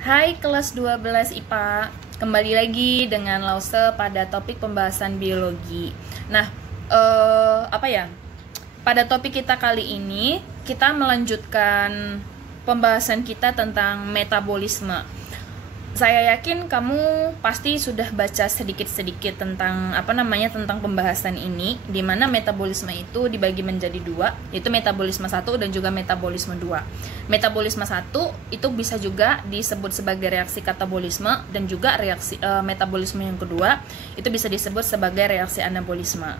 Hai kelas 12 IPA, kembali lagi dengan Lause pada topik pembahasan biologi. Nah, apa ya? Pada topik kita kali ini, kita melanjutkan pembahasan kita tentang metabolisme. Saya yakin kamu pasti sudah baca sedikit-sedikit tentang tentang pembahasan ini, di mana metabolisme itu dibagi menjadi dua, yaitu metabolisme 1 dan juga metabolisme 2. Metabolisme 1 itu bisa juga disebut sebagai reaksi katabolisme, dan juga metabolisme yang kedua itu bisa disebut sebagai reaksi anabolisme.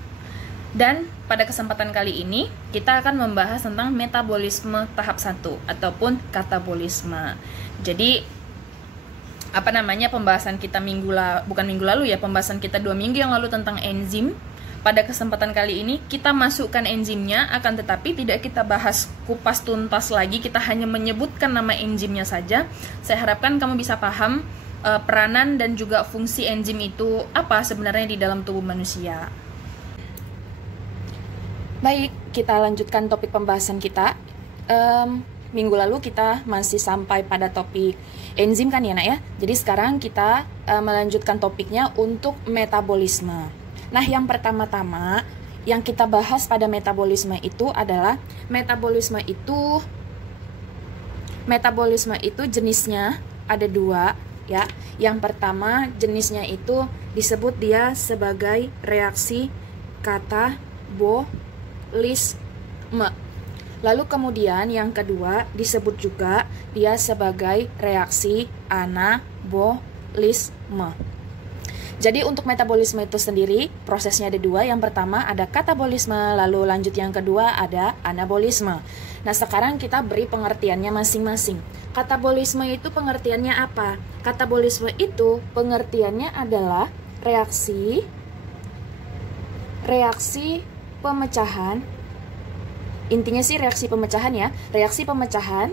Dan pada kesempatan kali ini kita akan membahas tentang metabolisme tahap 1 ataupun katabolisme. Jadi pembahasan kita pembahasan kita 2 minggu yang lalu tentang enzim. Pada kesempatan kali ini kita masukkan enzimnya, akan tetapi tidak kita bahas kupas tuntas lagi, kita hanya menyebutkan nama enzimnya saja. Saya harapkan kamu bisa paham peranan dan juga fungsi enzim itu apa sebenarnya di dalam tubuh manusia. Baik, kita lanjutkan topik pembahasan kita. Minggu lalu kita masih sampai pada topik enzim kan ya nak ya. Jadi sekarang kita melanjutkan topiknya untuk metabolisme. Nah, yang pertama-tama yang kita bahas pada metabolisme itu adalah metabolisme itu jenisnya ada 2 ya. Yang pertama jenisnya itu disebut dia sebagai reaksi katabolisme. Lalu kemudian yang kedua disebut juga dia sebagai reaksi anabolisme. Jadi untuk metabolisme itu sendiri prosesnya ada 2. Yang pertama ada katabolisme, lalu lanjut yang kedua ada anabolisme. Nah, sekarang kita beri pengertiannya masing-masing. Katabolisme itu pengertiannya apa? Katabolisme itu pengertiannya adalah reaksi pemecahan. Intinya sih reaksi pemecahan ya. Reaksi pemecahan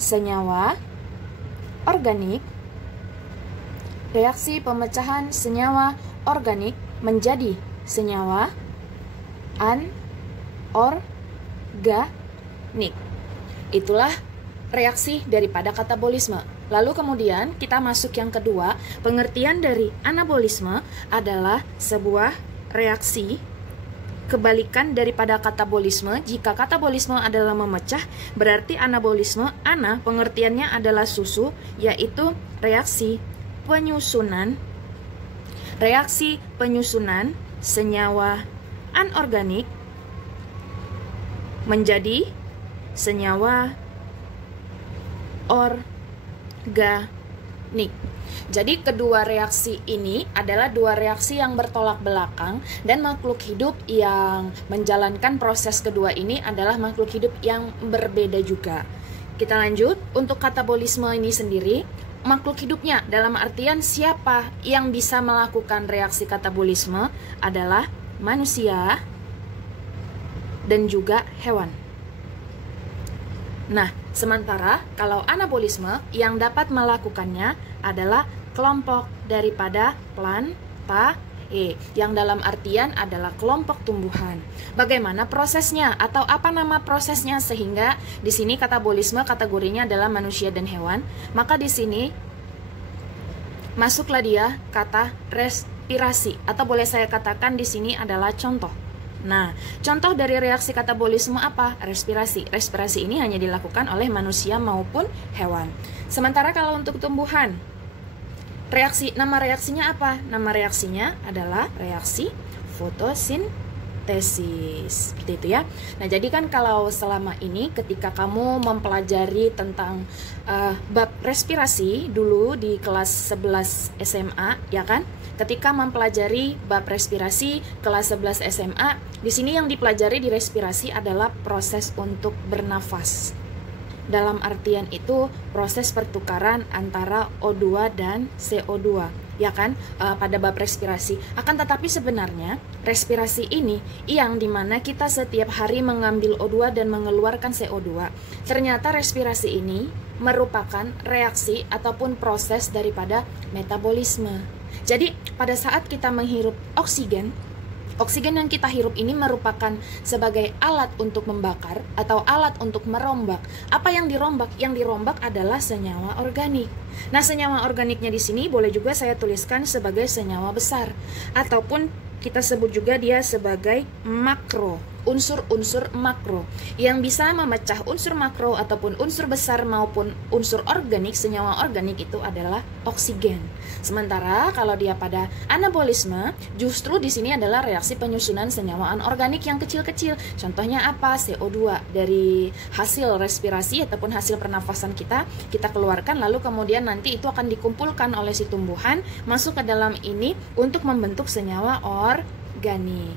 senyawa organik. Reaksi pemecahan senyawa organik menjadi senyawa anorganik. Itulah reaksi daripada katabolisme. Lalu kemudian kita masuk yang kedua. Pengertian dari anabolisme adalah sebuah reaksi kebalikan daripada katabolisme. Jika katabolisme adalah memecah, berarti anabolisme, pengertiannya adalah susu, yaitu reaksi penyusunan senyawa anorganik menjadi senyawa organik. Jadi kedua reaksi ini adalah 2 reaksi yang bertolak belakang, dan makhluk hidup yang menjalankan proses kedua ini adalah makhluk hidup yang berbeda juga. Kita lanjut, untuk katabolisme ini sendiri, makhluk hidupnya dalam artian siapa yang bisa melakukan reaksi katabolisme adalah manusia dan juga hewan. Nah, sementara kalau anabolisme yang dapat melakukannya adalah kelompok daripada plantae, yang dalam artian adalah kelompok tumbuhan. Bagaimana prosesnya atau apa nama prosesnya sehingga di sini katabolisme kategorinya adalah manusia dan hewan? Maka di sini masuklah dia kata respirasi, atau boleh saya katakan di sini adalah contoh. Nah, contoh dari reaksi katabolisme apa? Respirasi. Respirasi ini hanya dilakukan oleh manusia maupun hewan. Sementara kalau untuk tumbuhan, nama reaksinya apa? Nama reaksinya adalah reaksi fotosintesis. Seperti itu ya. Nah, jadi kan kalau selama ini ketika kamu mempelajari tentang bab respirasi dulu di kelas 11 SMA, ya kan? Ketika mempelajari bab respirasi kelas 11 SMA, di sini yang dipelajari di respirasi adalah proses untuk bernafas. Dalam artian itu proses pertukaran antara O2 dan CO2, ya kan, pada bab respirasi. Akan tetapi sebenarnya respirasi ini yang dimana kita setiap hari mengambil O2 dan mengeluarkan CO2. Ternyata respirasi ini merupakan reaksi ataupun proses daripada metabolisme. Jadi pada saat kita menghirup oksigen, Oksigen yang kita hirup ini merupakan sebagai alat untuk membakar atau alat untuk merombak. Apa yang dirombak? Yang dirombak adalah senyawa organik. Nah, senyawa organiknya di sini boleh juga saya tuliskan sebagai senyawa besar, ataupun kita sebut juga dia sebagai makro, unsur-unsur makro yang bisa memecah unsur makro ataupun unsur besar maupun unsur organik. Senyawa organik itu adalah oksigen. Sementara kalau dia pada anabolisme, justru di sini adalah reaksi penyusunan senyawa anorganik yang kecil-kecil. Contohnya apa? CO2 dari hasil respirasi ataupun hasil pernafasan kita keluarkan, lalu kemudian nanti itu akan dikumpulkan oleh si tumbuhan masuk ke dalam ini untuk membentuk senyawa organik.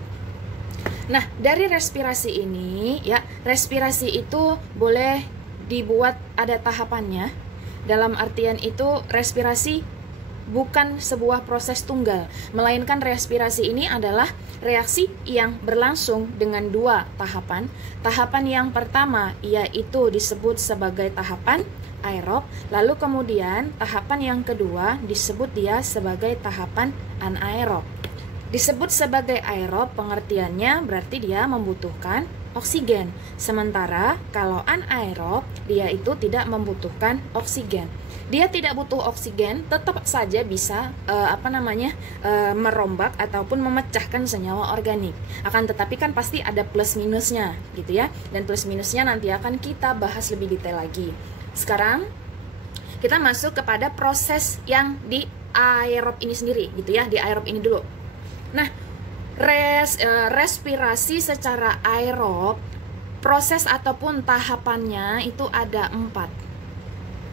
Nah, dari respirasi ini ya, respirasi itu boleh dibuat ada tahapannya. Dalam artian itu respirasi bukan sebuah proses tunggal, melainkan respirasi ini adalah reaksi yang berlangsung dengan dua tahapan. Tahapan yang pertama yaitu disebut sebagai tahapan aerob, lalu kemudian tahapan yang kedua disebut dia sebagai tahapan anaerob. Disebut sebagai aerob pengertiannya berarti dia membutuhkan oksigen. Sementara kalau anaerob dia itu tidak membutuhkan oksigen. Dia tidak butuh oksigen, tetap saja bisa merombak ataupun memecahkan senyawa organik. Akan tetapi kan pasti ada plus minusnya gitu ya. Dan plus minusnya nanti akan kita bahas lebih detail lagi. Sekarang kita masuk kepada proses yang di aerob ini sendiri gitu ya, di aerob ini dulu. Nah, respirasi secara aerob, proses ataupun tahapannya itu ada 4.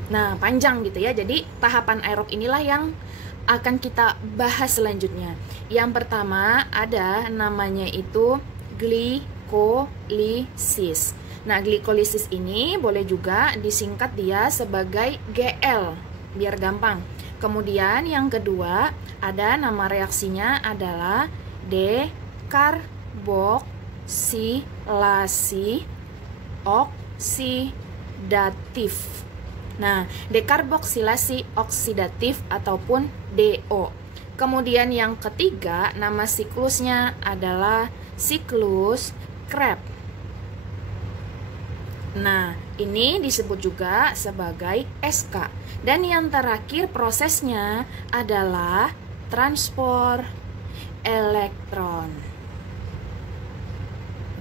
Nah, panjang gitu ya. Jadi tahapan aerob inilah yang akan kita bahas selanjutnya. Yang pertama ada namanya itu glikolisis. Nah, glikolisis ini boleh juga disingkat dia sebagai GL, biar gampang. Kemudian yang kedua ada nama reaksinya adalah dekarboksilasi oksidatif. Nah, dekarboksilasi oksidatif ataupun DO. Kemudian yang ketiga nama siklusnya adalah siklus Krebs. Nah, ini disebut juga sebagai SK. Dan yang terakhir prosesnya adalah transport elektron.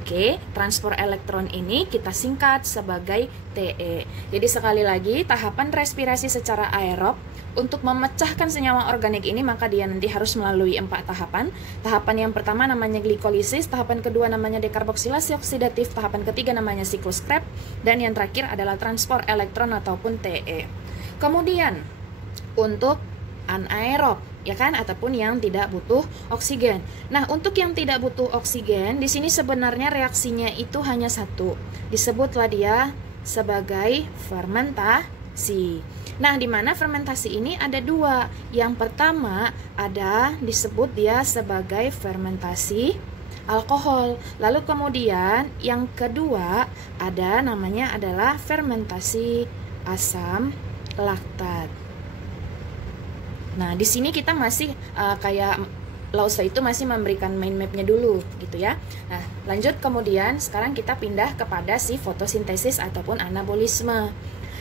Oke, transport elektron ini kita singkat sebagai TE. Jadi sekali lagi, tahapan respirasi secara aerob untuk memecahkan senyawa organik ini maka dia nanti harus melalui 4 tahapan. Tahapan yang pertama namanya glikolisis, tahapan kedua namanya dekarboksilasi oksidatif, tahapan ketiga namanya siklus Krebs, dan yang terakhir adalah transport elektron ataupun TE. Kemudian untuk anaerob, ya kan, ataupun yang tidak butuh oksigen. Nah, untuk yang tidak butuh oksigen, di sini sebenarnya reaksinya itu hanya satu. Disebutlah dia sebagai fermentasi. Nah, di mana fermentasi ini ada 2. Yang pertama ada disebut dia sebagai fermentasi alkohol. Lalu kemudian yang kedua ada namanya adalah fermentasi asam laktat. Nah, di sini kita masih kayak Lause itu masih memberikan mind mapnya dulu gitu ya. Nah, lanjut kemudian sekarang kita pindah kepada si fotosintesis ataupun anabolisme.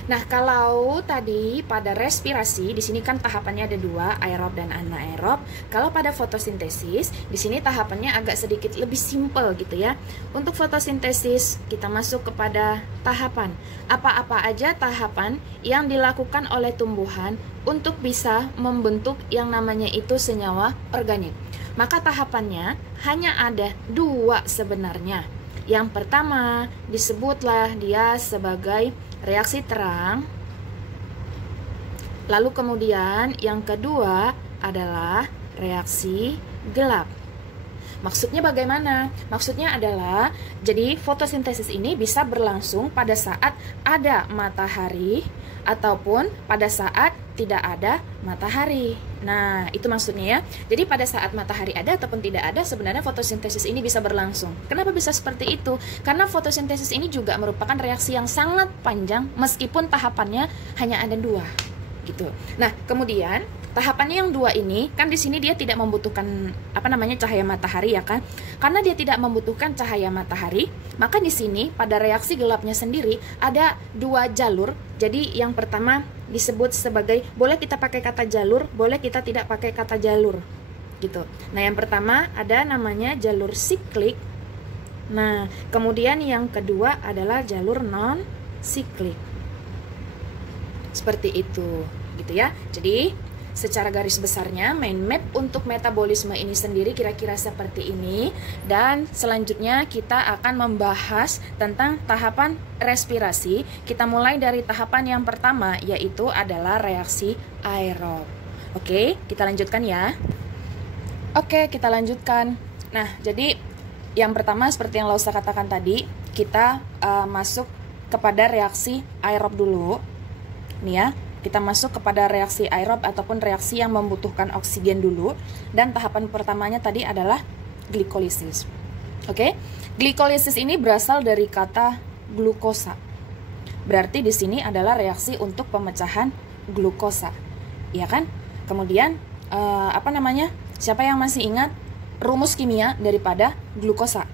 Nah, kalau tadi pada respirasi di sini kan tahapannya ada 2, aerob dan anaerob. Kalau pada fotosintesis di sini tahapannya agak sedikit lebih simpel gitu ya. Untuk fotosintesis kita masuk kepada tahapan. Apa-apa aja tahapan yang dilakukan oleh tumbuhan untuk bisa membentuk yang namanya itu senyawa organik. Maka tahapannya hanya ada 2 sebenarnya. Yang pertama disebutlah dia sebagai reaksi terang. Lalu kemudian yang kedua adalah reaksi gelap. Maksudnya bagaimana? Maksudnya adalah jadi fotosintesis ini bisa berlangsung pada saat ada matahari ataupun pada saat tidak ada matahari. Nah, itu maksudnya ya. Jadi pada saat matahari ada ataupun tidak ada, sebenarnya fotosintesis ini bisa berlangsung. Kenapa bisa seperti itu? Karena fotosintesis ini juga merupakan reaksi yang sangat panjang meskipun tahapannya hanya ada 2 gitu. Nah, kemudian tahapannya yang 2 ini kan di sini dia tidak membutuhkan cahaya matahari ya kan. Karena dia tidak membutuhkan cahaya matahari, maka di sini pada reaksi gelapnya sendiri ada 2 jalur. Jadi yang pertama disebut sebagai, boleh kita pakai kata jalur, boleh kita tidak pakai kata jalur gitu. Nah, yang pertama ada namanya jalur siklik. Nah, kemudian yang kedua adalah jalur non siklik. Seperti itu, gitu ya. Jadi, secara garis besarnya mind map untuk metabolisme ini sendiri kira-kira seperti ini. Dan selanjutnya kita akan membahas tentang tahapan respirasi. Kita mulai dari tahapan yang pertama, yaitu adalah reaksi aerob. Oke, kita lanjutkan ya. Oke, kita lanjutkan. Nah, jadi yang pertama seperti yang Lausa katakan tadi, kita masuk kepada reaksi aerob dulu. Nih ya, kita masuk kepada reaksi aerob ataupun reaksi yang membutuhkan oksigen dulu. Dan tahapan pertamanya tadi adalah glikolisis. Oke, glikolisis ini berasal dari kata glukosa. Berarti di sini adalah reaksi untuk pemecahan glukosa, ya kan? Kemudian siapa yang masih ingat rumus kimia daripada glukosa?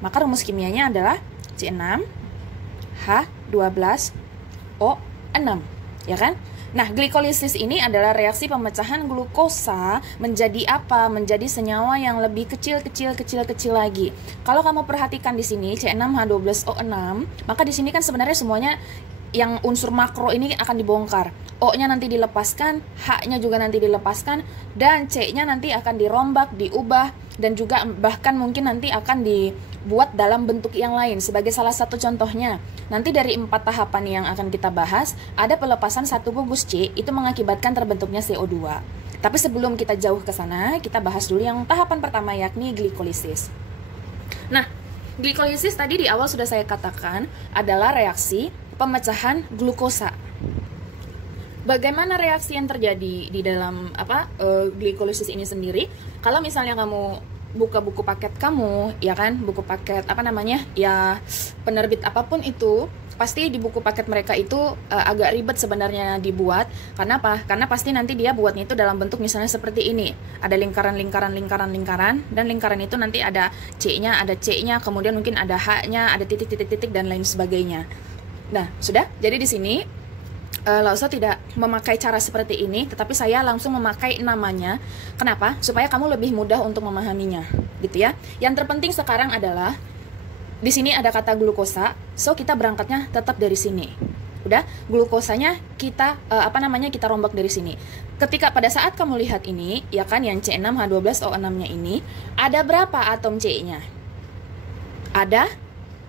Maka rumus kimianya adalah C6H12O6. Ya kan? Nah, glikolisis ini adalah reaksi pemecahan glukosa menjadi apa? Menjadi senyawa yang lebih kecil lagi. Kalau kamu perhatikan di sini C6H12O6, maka di sini kan sebenarnya semuanya yang unsur makro ini akan dibongkar. O-nya nanti dilepaskan, H-nya juga nanti dilepaskan, dan C-nya nanti akan dirombak, diubah, dan juga bahkan mungkin nanti akan dibuat dalam bentuk yang lain. Sebagai salah satu contohnya, nanti dari 4 tahapan yang akan kita bahas, ada pelepasan satu gugus C, itu mengakibatkan terbentuknya CO2. Tapi sebelum kita jauh ke sana, kita bahas dulu yang tahapan pertama, yakni glikolisis. Nah, glikolisis tadi di awal sudah saya katakan adalah reaksi pemecahan glukosa. Bagaimana reaksi yang terjadi di dalam glikolisis ini sendiri? Kalau misalnya kamu buka buku paket kamu, ya kan, buku paket penerbit apapun itu, pasti di buku paket mereka itu agak ribet sebenarnya dibuat. Karena apa? Karena pasti nanti dia buatnya itu dalam bentuk misalnya seperti ini. Ada lingkaran, dan lingkaran itu nanti ada C-nya, kemudian mungkin ada H-nya, ada titik-titik dan lain sebagainya. Nah, sudah. Jadi di sini Lausa tidak memakai cara seperti ini, tetapi saya langsung memakai namanya. Kenapa? Supaya kamu lebih mudah untuk memahaminya, gitu ya. Yang terpenting sekarang adalah di sini ada kata glukosa, so kita berangkatnya tetap dari sini. Udah, glukosanya kita kita rombak dari sini. Ketika pada saat kamu lihat ini, ya kan, yang C6H12O6-nya ini, ada berapa atom C-nya? Ada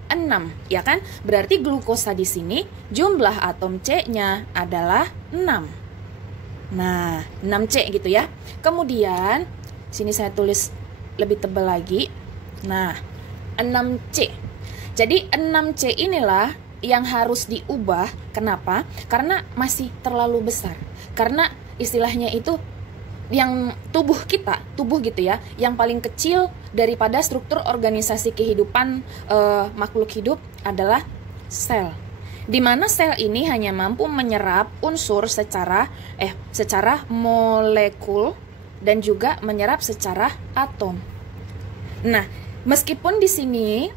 6, ya kan? Berarti glukosa di sini jumlah atom C-nya adalah 6. Nah, 6C gitu ya. Kemudian sini saya tulis lebih tebal lagi. Nah, 6C. Jadi 6C inilah yang harus diubah. Kenapa? Karena masih terlalu besar. Karena istilahnya itu yang tubuh gitu ya, yang paling kecil daripada struktur organisasi kehidupan makhluk hidup adalah sel. Di mana sel ini hanya mampu menyerap unsur secara molekul dan juga menyerap secara atom. Nah, meskipun di sini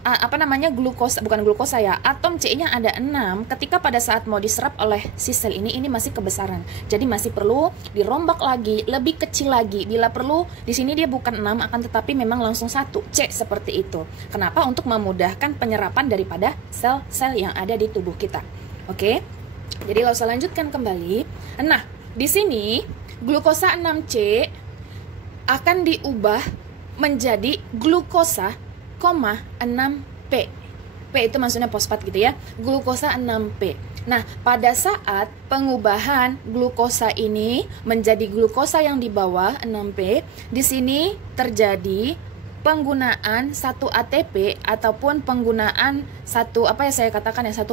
atom C-nya ada 6, ketika pada saat mau diserap oleh si sel ini masih kebesaran. Jadi masih perlu dirombak lagi, lebih kecil lagi. Bila perlu, di sini dia bukan 6 akan tetapi memang langsung 1, C seperti itu. Kenapa? Untuk memudahkan penyerapan daripada sel-sel yang ada di tubuh kita. Oke. Jadi kalau saya lanjutkan kembali. Nah, di sini glukosa 6C akan diubah menjadi glukosa, 6P. P itu maksudnya fosfat gitu ya. Glukosa 6P. Nah, pada saat pengubahan glukosa ini menjadi glukosa yang di bawah 6P, di sini terjadi penggunaan 1 ATP ataupun penggunaan satu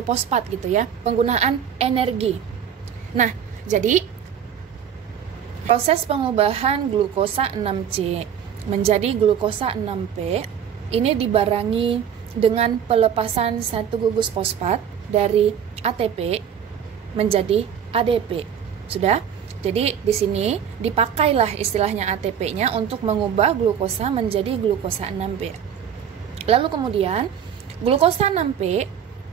fosfat gitu ya. Penggunaan energi. Nah, jadi proses pengubahan glukosa 6C menjadi glukosa 6P ini dibarengi dengan pelepasan satu gugus fosfat dari ATP menjadi ADP. Sudah? Jadi di sini dipakailah istilahnya ATP-nya untuk mengubah glukosa menjadi glukosa 6P. Lalu kemudian glukosa 6P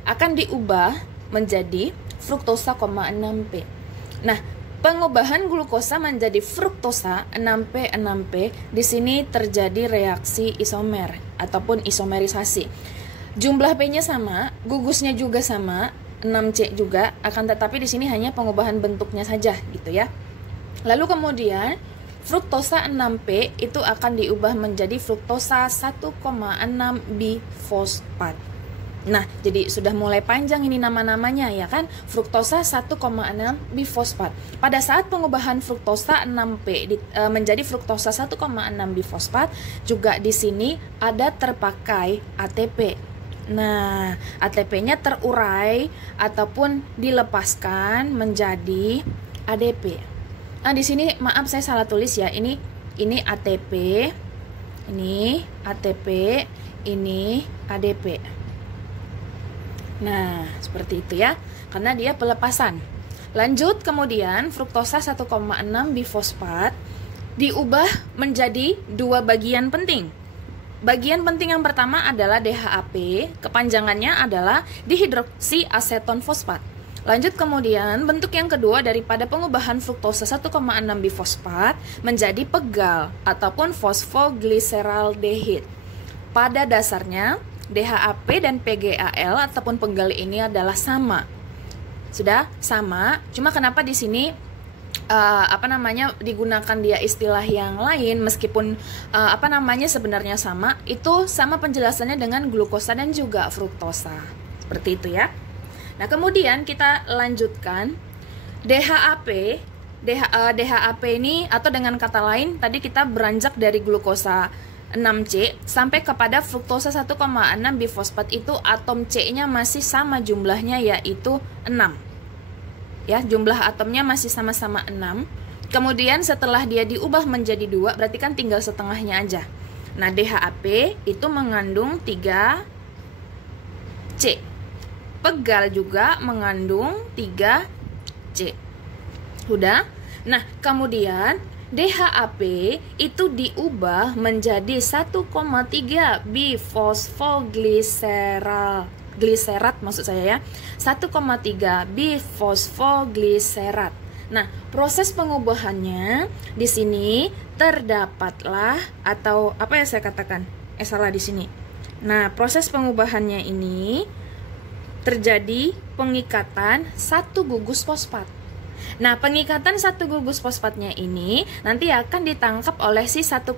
akan diubah menjadi fruktosa, 6P. Nah, pengubahan glukosa menjadi fruktosa 6P di sini terjadi reaksi isomer ataupun isomerisasi. Jumlah P-nya sama, gugusnya juga sama, 6C juga, akan tetapi di sini hanya pengubahan bentuknya saja gitu ya. Lalu kemudian fruktosa 6P itu akan diubah menjadi fruktosa 1,6 bifosfat. Nah, jadi sudah mulai panjang ini nama-namanya ya kan? Fruktosa 1,6 bifosfat. Pada saat pengubahan fruktosa 6P menjadi fruktosa 1,6 bifosfat, juga di sini ada terpakai ATP. Nah, ATP-nya terurai ataupun dilepaskan menjadi ADP. Nah, di sini maaf saya salah tulis ya. Ini ATP, ini ATP, ini ADP. Nah, seperti itu ya. Karena dia pelepasan. Lanjut kemudian fruktosa 1,6 bifosfat diubah menjadi dua bagian penting. Bagian penting yang pertama adalah DHAP, kepanjangannya adalah dihidroksiaseton fosfat. Lanjut kemudian, bentuk yang kedua daripada pengubahan fruktosa 1,6 bifosfat menjadi pegal ataupun fosfogliseraldehid. Pada dasarnya, DHAP dan PGAL ataupun pegal ini adalah sama. Sudah sama, cuma kenapa di sini digunakan dia istilah yang lain meskipun sebenarnya sama, itu sama penjelasannya dengan glukosa dan juga fruktosa. Seperti itu ya. Nah, kemudian kita lanjutkan DHAP. DHAP ini atau dengan kata lain tadi kita beranjak dari glukosa 6C sampai kepada fruktosa 1,6 bifosfat, itu atom C-nya masih sama jumlahnya yaitu 6. Ya, jumlah atomnya masih sama-sama 6. Kemudian setelah dia diubah menjadi 2, berarti kan tinggal setengahnya aja. Nah, DHAP itu mengandung 3C. Pegal juga mengandung 3C. Sudah? Nah, kemudian DHAP itu diubah menjadi 1,3 bifosfogliserat maksud saya ya. 1,3 bifosfogliserat. Nah, proses pengubahannya di sini terdapatlah atau apa ya saya katakan? Salah di sini. Nah, proses pengubahannya ini terjadi pengikatan satu gugus fosfat. Nah, pengikatan satu gugus fosfatnya ini nanti akan ditangkap oleh si 1,3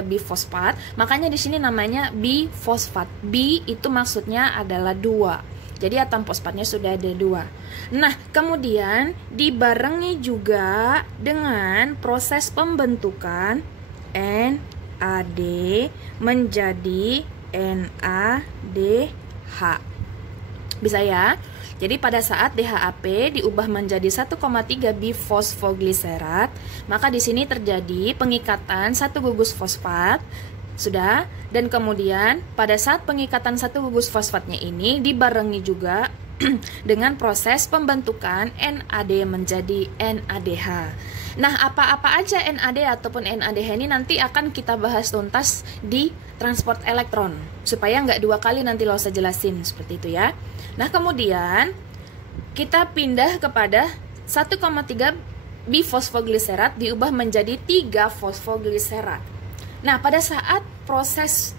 bifosfat. Makanya di sini namanya bifosfat. Bi itu maksudnya adalah 2. Jadi atom fosfatnya sudah ada 2. Nah, kemudian dibarengi juga dengan proses pembentukan NAD menjadi NADH. Bisa ya? Jadi pada saat DHAP diubah menjadi 1,3 bifosfogliserat, maka di sini terjadi pengikatan satu gugus fosfat. Sudah? Dan kemudian pada saat pengikatan satu gugus fosfatnya ini dibarengi juga dengan proses pembentukan NAD menjadi NADH. Nah, apa-apa aja NAD ataupun NADH ini nanti akan kita bahas tuntas di transport elektron, supaya nggak dua kali nanti lo usah jelasin seperti itu ya. Nah, kemudian kita pindah kepada 1,3 bifosfogliserat diubah menjadi 3 fosfogliserat. Nah, pada saat proses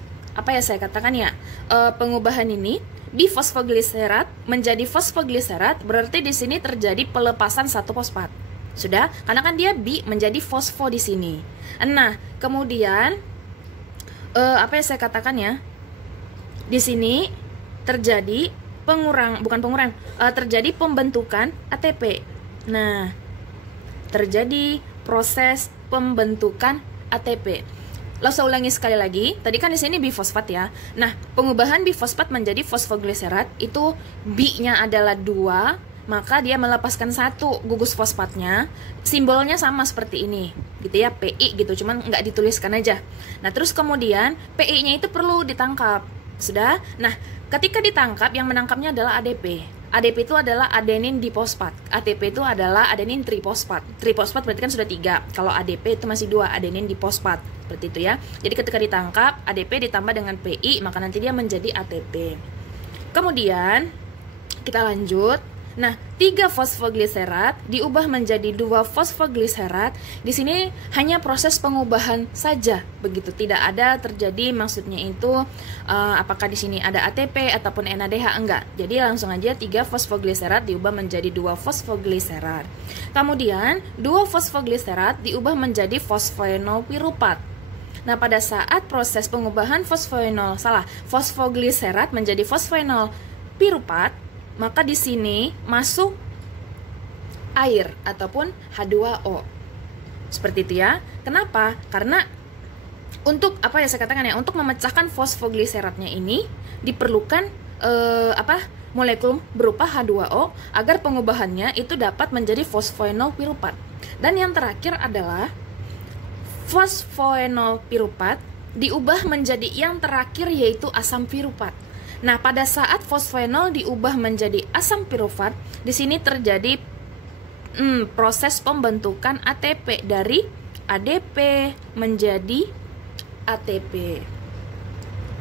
pengubahan ini bifosfogliserat menjadi fosfogliserat, berarti di sini terjadi pelepasan satu fosfat. Sudah? Karena kan dia bi menjadi fosfo di sini. Nah, kemudian di sini terjadi terjadi pembentukan ATP. Nah, terjadi proses pembentukan ATP. Saya ulangi sekali lagi. Tadi kan di sini bifosfat ya. Nah, pengubahan bifosfat menjadi fosfogliserat itu bi-nya adalah 2, maka dia melepaskan satu gugus fosfatnya. Simbolnya sama seperti ini, gitu ya, PI gitu, cuman nggak dituliskan aja. Nah, terus kemudian PI-nya itu perlu ditangkap. Sudah? Nah, ketika ditangkap, yang menangkapnya adalah ADP. ADP itu adalah adenin difosfat. ATP itu adalah adenin trifosfat. Trifosfat berarti kan sudah 3. Kalau ADP itu masih 2, adenin difosfat. Seperti itu ya. Jadi ketika ditangkap, ADP ditambah dengan PI, maka nanti dia menjadi ATP. Kemudian kita lanjut. Nah, 3 fosfogliserat diubah menjadi 2 fosfogliserat. Di sini hanya proses pengubahan saja, begitu. Tidak ada terjadi, maksudnya itu apakah di sini ada ATP ataupun NADH, enggak. Jadi langsung aja 3 fosfogliserat diubah menjadi 2 fosfogliserat. Kemudian 2 fosfogliserat diubah menjadi fosfoenol piruvat. Nah, pada saat proses pengubahan fosfogliserat menjadi fosfoenol piruvat, maka di sini masuk air ataupun H2O. Seperti itu ya. Kenapa? Karena untuk apa ya saya katakan ya, untuk memecahkan fosfogliseratnya ini diperlukan molekul berupa H2O agar pengubahannya itu dapat menjadi fosfoenol piruvat. Dan yang terakhir adalah fosfoenol piruvat diubah menjadi yang terakhir, yaitu asam piruvat. Nah, pada saat fosfoenol diubah menjadi asam piruvat, di sini terjadi proses pembentukan ATP dari ADP menjadi ATP.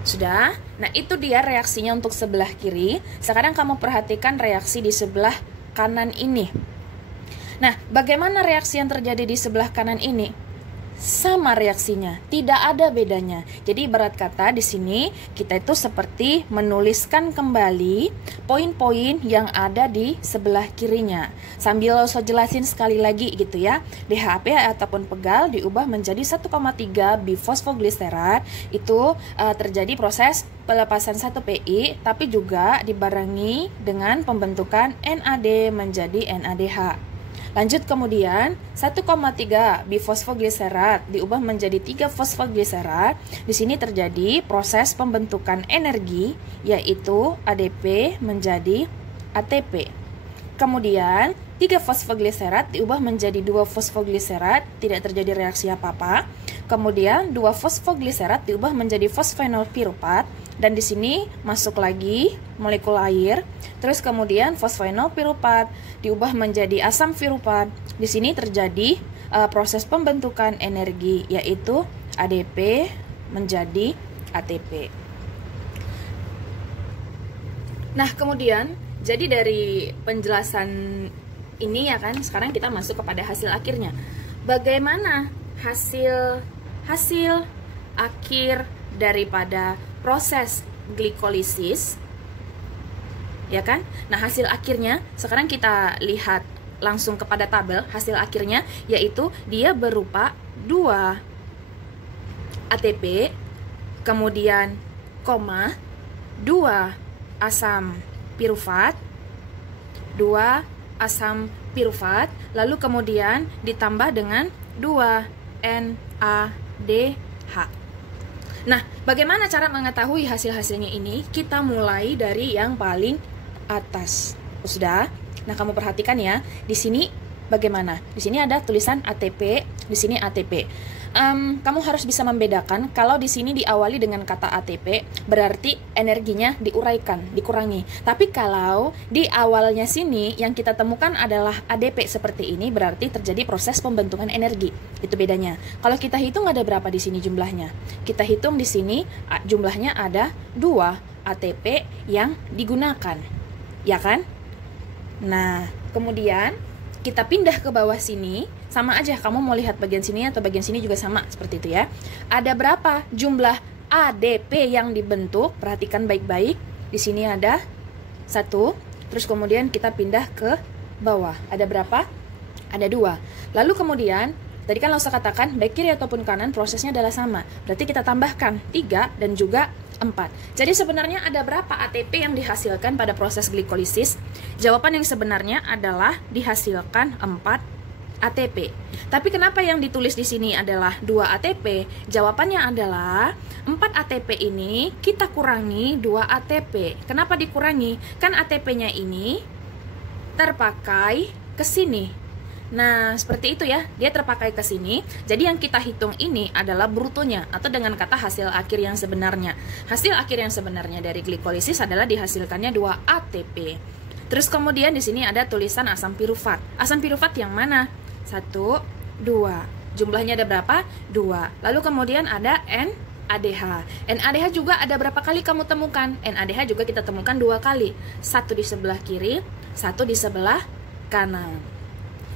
Sudah? Nah, itu dia reaksinya untuk sebelah kiri. Sekarang kamu perhatikan reaksi di sebelah kanan ini. Nah, bagaimana reaksi yang terjadi di sebelah kanan ini? Sama reaksinya, tidak ada bedanya. Jadi ibarat kata di sini kita itu seperti menuliskan kembali poin-poin yang ada di sebelah kirinya. Sambil saya jelasin sekali lagi gitu ya. DHAP ataupun pegal diubah menjadi 1,3 bifosfogliserat. Itu terjadi proses pelepasan 1 PI, tapi juga dibarengi dengan pembentukan NAD menjadi NADH. Lanjut kemudian 1,3 bifosfogliserat diubah menjadi 3 fosfogliserat. Di sini terjadi proses pembentukan energi, yaitu ADP menjadi ATP. Kemudian 3 fosfogliserat diubah menjadi 2 fosfogliserat, tidak terjadi reaksi apa-apa. Kemudian 2 fosfogliserat diubah menjadi fosfoenol piruvat, dan di sini masuk lagi molekul air. Terus kemudian fosfoenol piruvat diubah menjadi asam piruvat. Di sini terjadi proses pembentukan energi, yaitu ADP menjadi ATP. Nah, kemudian jadi dari penjelasan ini ya kan, sekarang kita masuk kepada hasil akhirnya. Bagaimana hasil akhir daripada proses glikolisis? Ya kan? Nah, hasil akhirnya sekarang kita lihat langsung kepada tabel hasil akhirnya, yaitu dia berupa 2 ATP, kemudian 2 asam piruvat, 2 asam piruvat, lalu kemudian ditambah dengan 2 NADH. Nah, bagaimana cara mengetahui hasil-hasilnya ini? Kita mulai dari yang paling atas. Sudah? Nah, kamu perhatikan ya. Di sini bagaimana? Di sini ada tulisan ATP, di sini ATP. Kamu harus bisa membedakan. Kalau di sini diawali dengan kata ATP, berarti energinya diuraikan, dikurangi. Tapi kalau di awalnya sini yang kita temukan adalah ADP seperti ini, berarti terjadi proses pembentukan energi. Itu bedanya. Kalau kita hitung ada berapa di sini jumlahnya? Kita hitung di sini jumlahnya ada 2 ATP yang digunakan. Ya kan? Nah, kemudian kita pindah ke bawah sini, sama aja kamu mau lihat bagian sini atau bagian sini juga sama, seperti itu ya. Ada berapa jumlah ADP yang dibentuk? Perhatikan baik-baik. Di sini ada 1, terus kemudian kita pindah ke bawah. Ada berapa? Ada 2. Lalu kemudian, tadi kan Lausa katakan baik kiri ataupun kanan prosesnya adalah sama. Berarti kita tambahkan 3 dan juga 4. Jadi sebenarnya ada berapa ATP yang dihasilkan pada proses glikolisis? Jawaban yang sebenarnya adalah dihasilkan 4 ATP. Tapi kenapa yang ditulis di sini adalah 2 ATP? Jawabannya adalah 4 ATP ini kita kurangi 2 ATP. Kenapa dikurangi? Kan ATP-nya ini terpakai ke sini. Nah, seperti itu ya, dia terpakai ke sini. Jadi yang kita hitung ini adalah brutonya, atau dengan kata hasil akhir yang sebenarnya. Hasil akhir yang sebenarnya dari glikolisis adalah dihasilkannya 2 ATP. Terus kemudian di sini ada tulisan asam pirufat. Asam pirufat yang mana? 1, 2. Jumlahnya ada berapa? 2. Lalu kemudian ada NADH. NADH juga ada berapa kali kamu temukan? NADH juga kita temukan 2 kali. 1 di sebelah kiri, 1 di sebelah kanan.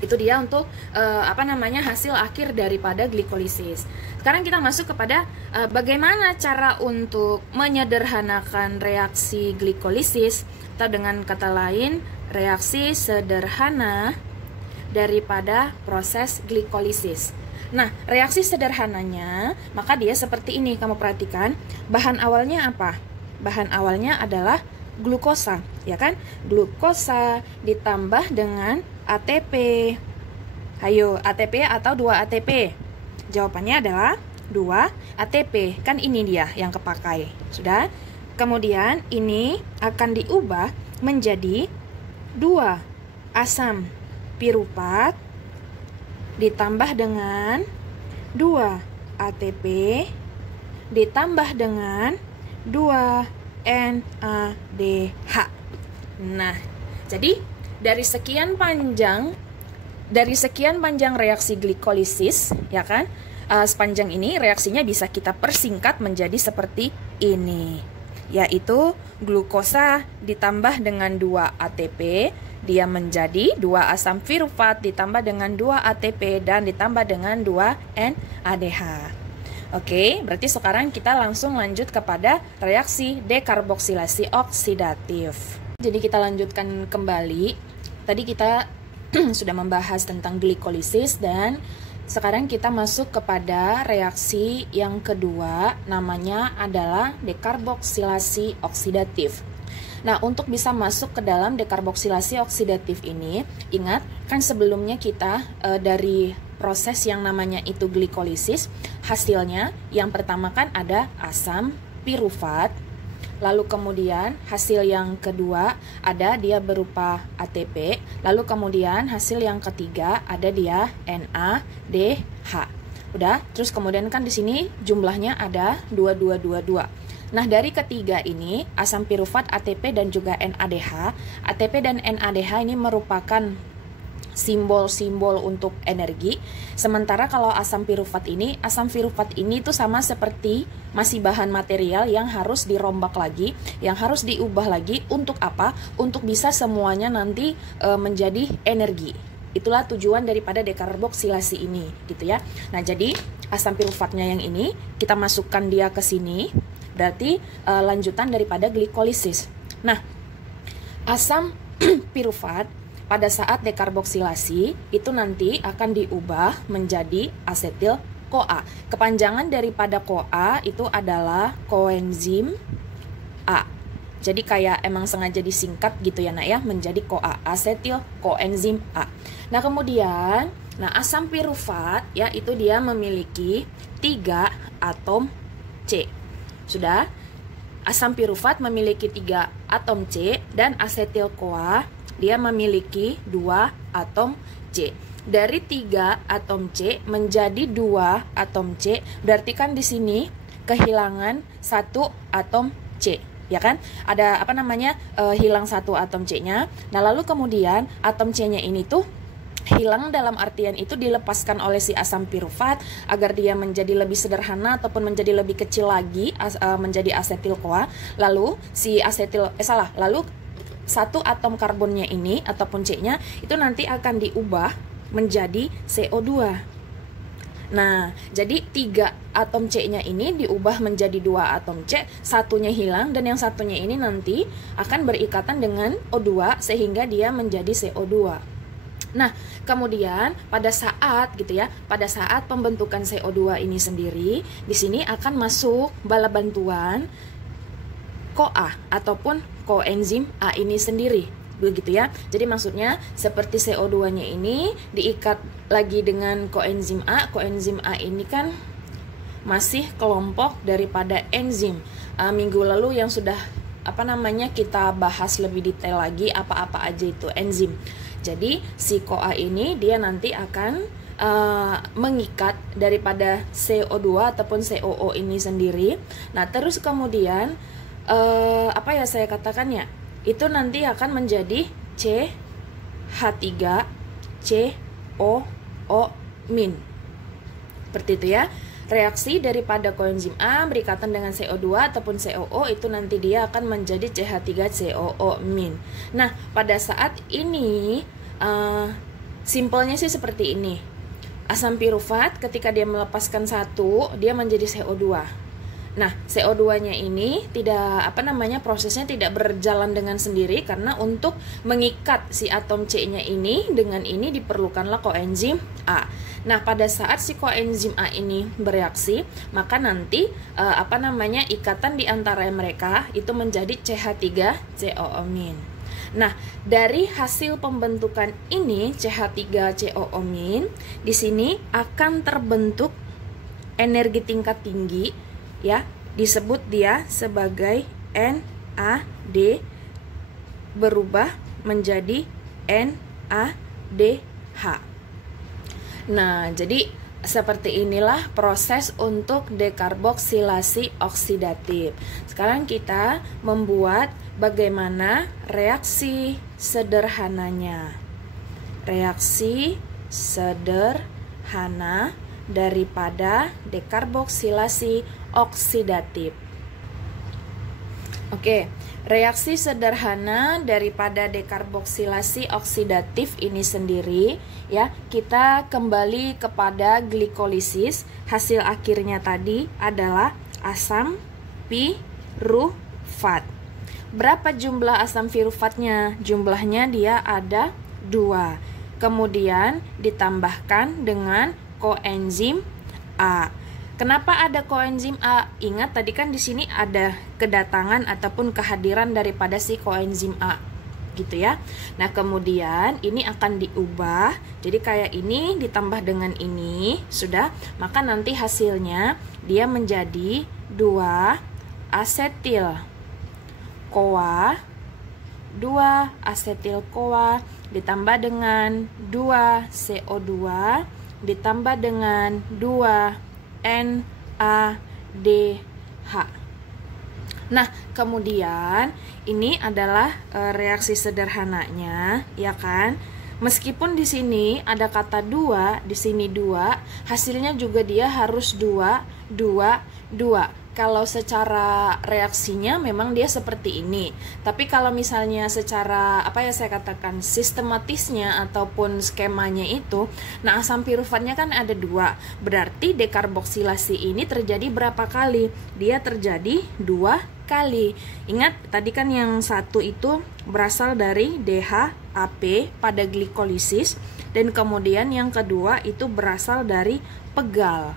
Itu dia untuk hasil akhir daripada glikolisis. Sekarang kita masuk kepada bagaimana cara untuk menyederhanakan reaksi glikolisis, atau dengan kata lain reaksi sederhana daripada proses glikolisis. Nah, reaksi sederhananya maka dia seperti ini. Kamu perhatikan, bahan awalnya apa? Bahan awalnya adalah glukosa, ya kan? Glukosa ditambah dengan ATP. Ayo, ATP atau 2 ATP? Jawabannya adalah 2 ATP. Kan ini dia yang kepakai. Sudah? Kemudian ini akan diubah menjadi 2 asam pirufat ditambah dengan 2 ATP ditambah dengan 2 NADH. Nah, jadi dari sekian panjang reaksi glikolisis, ya kan? Sepanjang ini reaksinya bisa kita persingkat menjadi seperti ini, yaitu glukosa ditambah dengan 2 ATP, dia menjadi 2 asam pirufat ditambah dengan 2 ATP dan ditambah dengan 2 NADH. Oke, berarti sekarang kita langsung lanjut kepada reaksi dekarboksilasi oksidatif. Jadi kita lanjutkan kembali. Tadi kita sudah membahas tentang glikolisis dan sekarang kita masuk kepada reaksi yang kedua, namanya adalah dekarboksilasi oksidatif. Nah, untuk bisa masuk ke dalam dekarboksilasi oksidatif ini, ingat kan sebelumnya kita dari proses yang namanya itu glikolisis, hasilnya yang pertama kan ada asam pirufat. Lalu kemudian hasil yang kedua ada dia berupa ATP. Lalu kemudian hasil yang ketiga ada dia NADH. Udah, terus kemudian kan di sini jumlahnya ada 2222. Nah, dari ketiga ini asam pirufat, ATP dan juga NADH. ATP dan NADH ini merupakan simbol-simbol untuk energi. Sementara kalau asam pirufat ini tuh sama seperti masih bahan material yang harus dirombak lagi, yang harus diubah lagi untuk apa? Untuk bisa semuanya nanti menjadi energi. Itulah tujuan daripada dekarboksilasi ini, gitu ya. Nah, jadi asam pirufatnya yang ini kita masukkan dia ke sini, berarti lanjutan daripada glikolisis. Nah, asam pirufat pada saat dekarboksilasi itu nanti akan diubah menjadi asetil CoA. Kepanjangan daripada CoA itu adalah koenzim A. Jadi kayak emang sengaja disingkat gitu ya nak ya, menjadi CoA, asetil koenzim A. Nah, kemudian asam pirufat ya itu dia memiliki 3 atom C. Sudah? Asam pirufat memiliki 3 atom C dan asetil CoA dia memiliki 2 atom C. Dari 3 atom C menjadi 2 atom C, berarti kan di sini kehilangan 1 atom C, ya kan? Ada hilang 1 atom C-nya. Nah, lalu kemudian atom C-nya ini tuh hilang dalam artian itu dilepaskan oleh si asam pirufat agar dia menjadi lebih sederhana ataupun menjadi lebih kecil lagi menjadi asetil CoA. Lalu lalu 1 atom karbonnya ini ataupun C-nya itu nanti akan diubah menjadi CO2. Nah, jadi 3 atom C-nya ini diubah menjadi 2 atom C, satunya hilang dan yang satunya ini nanti akan berikatan dengan O2 sehingga dia menjadi CO2. Nah, kemudian pada saat pembentukan CO2 ini sendiri, di sini akan masuk bala bantuan CoA ataupun koenzim A ini sendiri, begitu ya. Jadi maksudnya seperti CO2-nya ini diikat lagi dengan koenzim A. Koenzim A ini kan masih kelompok daripada enzim. Minggu lalu yang sudah kita bahas lebih detail lagi apa-apa aja itu enzim. Jadi si CoA ini dia nanti akan mengikat daripada CO2 ataupun COO ini sendiri. Nah, terus kemudian itu nanti akan menjadi CH3COO-. Seperti itu ya. Reaksi daripada koenzim A berikatan dengan CO2 ataupun COO itu nanti dia akan menjadi CH3COO-. Nah, pada saat ini simpelnya sih seperti ini. Asam pirufat ketika dia melepaskan satu, dia menjadi CO2. Nah, CO2-nya ini prosesnya tidak berjalan dengan sendiri karena untuk mengikat si atom C-nya ini dengan ini diperlukanlah koenzim A. Nah, pada saat si koenzim A ini bereaksi, maka nanti ikatan di antara mereka itu menjadi CH3COO-. Nah, dari hasil pembentukan ini CH3COO- di sini akan terbentuk energi tingkat tinggi ya, disebut dia sebagai NAD berubah menjadi NADH. Nah, jadi seperti inilah proses untuk dekarboksilasi oksidatif. Sekarang kita membuat bagaimana reaksi sederhananya. Reaksi sederhana daripada dekarboksilasi oksidatif. Oke, reaksi sederhana daripada dekarboksilasi oksidatif ini sendiri ya, kita kembali kepada glikolisis. Hasil akhirnya tadi adalah asam pirufat. Berapa jumlah asam pirufatnya? Jumlahnya dia ada 2. Kemudian ditambahkan dengan koenzim A. Kenapa ada koenzim A? Ingat tadi kan di sini ada kedatangan ataupun kehadiran daripada si koenzim A, gitu ya. Nah, kemudian ini akan diubah. Jadi kayak ini ditambah dengan ini, sudah. Maka nanti hasilnya dia menjadi 2 asetil CoA, 2 asetil CoA ditambah dengan 2 CO2 ditambah dengan 2 NADH. Nah, kemudian ini adalah reaksi sederhananya, ya kan? Meskipun di sini ada kata 2, di sini 2, hasilnya juga dia harus 2, 2, 2. Kalau secara reaksinya memang dia seperti ini. Tapi kalau misalnya secara sistematisnya ataupun skemanya itu, nah asam piruvatnya kan ada 2. Berarti dekarboksilasi ini terjadi berapa kali? Dia terjadi 2 kali. Ingat tadi kan yang satu itu berasal dari DHAP pada glikolisis, dan kemudian yang kedua itu berasal dari pegal.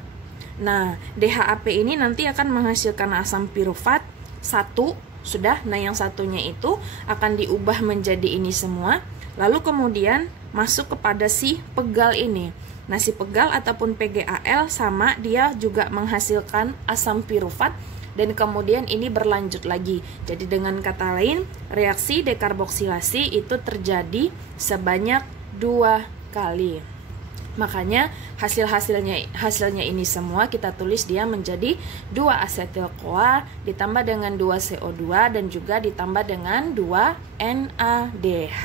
Nah, DHAP ini nanti akan menghasilkan asam pirufat 1, sudah. Nah, yang satunya itu akan diubah menjadi ini semua. Lalu kemudian masuk kepada si pegal ini. Nah, si pegal ataupun PGAL sama, dia juga menghasilkan asam pirufat. Dan kemudian ini berlanjut lagi. Jadi dengan kata lain, reaksi dekarboksilasi itu terjadi sebanyak 2 kali. Makanya hasilnya ini semua kita tulis dia menjadi 2 asetil CoA ditambah dengan 2 CO2 dan juga ditambah dengan 2 NADH.